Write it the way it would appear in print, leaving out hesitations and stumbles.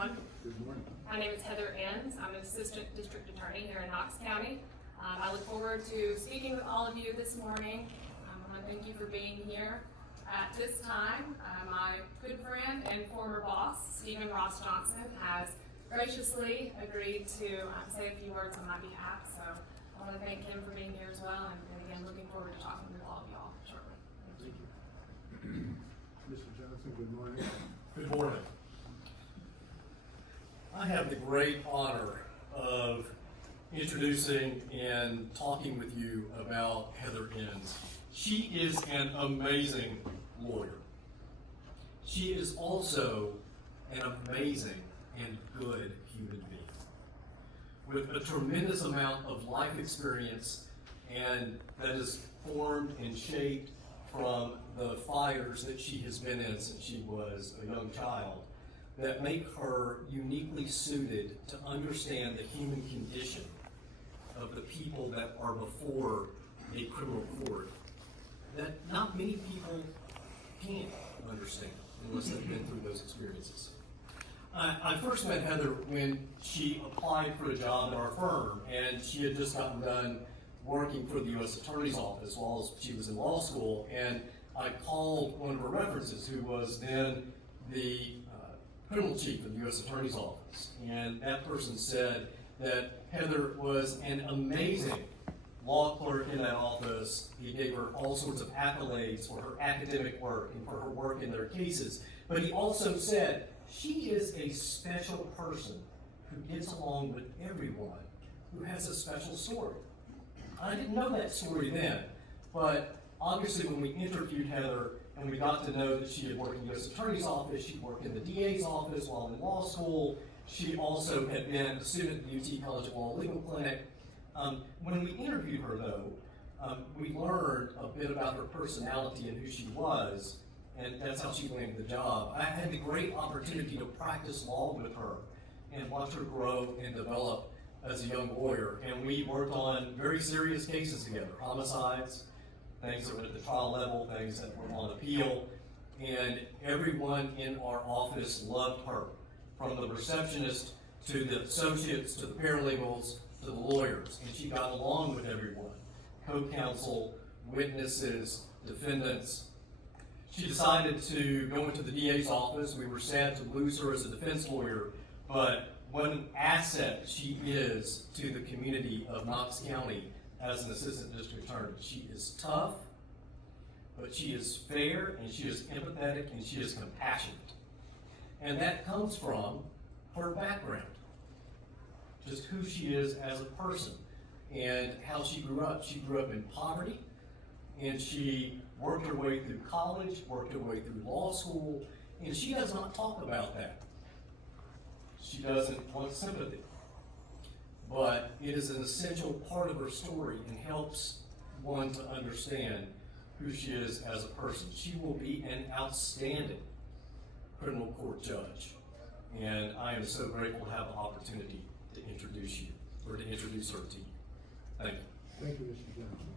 everyone. Good morning. My name is Heather Enns. I'm an Assistant District Attorney here in Knox County. I look forward to speaking with all of you this morning. I want to thank you for being here. At this time, my good friend and former boss, Stephen Ross Johnson, has graciously agreed to say a few words on my behalf. So I want to thank him for being here as well, and again, looking forward to talking with all of y'all shortly. Thank you. Mr. Johnson, good morning. Good morning. I have the great honor of introducing and talking with you about Heather Enns. She is an amazing lawyer. She is also an amazing and good human being with a tremendous amount of life experience, and that is formed and shaped from the fires that she has been in since she was a young child, that make her uniquely suited to understand the human condition of the people that are before a criminal court that not many people can understand unless they've been through those experiences. I first met Heather when she applied for a job at our firm, and she had just gotten done working for the U.S. Attorney's Office while she was in law school, and I called one of her references, who was then the criminal chief of the U.S. Attorney's Office, and that person said that Heather was an amazing law clerk in that office. He gave her all sorts of accolades for her academic work and for her work in their cases, but he also said she is a special person who gets along with everyone, who has a special story. I didn't know that story then, but obviously when we interviewed Heather and we got to know that she had worked in the U.S. Attorney's Office, she worked in the DA's office while in law school. She also had been a student at the UT College of Law Legal Clinic. When we interviewed her, though, we learned a bit about her personality and who she was, and that's how she landed the job. I had the great opportunity to practice law with her and watch her grow and develop as a young lawyer, and we worked on very serious cases together, homicides, things that were at the trial level, things that were on appeal, and everyone in our office loved her, from the receptionist to the associates to the paralegals to the lawyers, and she got along with everyone, co-counsel, witnesses, defendants. She decided to go into the DA's office. We were sad to lose her as a defense lawyer, but what an asset she is to the community of Knox County as an assistant district attorney. She is tough, but she is fair, and she is empathetic, and she is compassionate. And that comes from her background, just who she is as a person and how she grew up. She grew up in poverty, and she worked her way through college, worked her way through law school, and she does not talk about that. She doesn't want sympathy. But it is an essential part of her story and helps one to understand who she is as a person. She will be an outstanding criminal court judge, and I am so grateful to have the opportunity to introduce her to you. Thank you. Thank you, Mr. Johnson.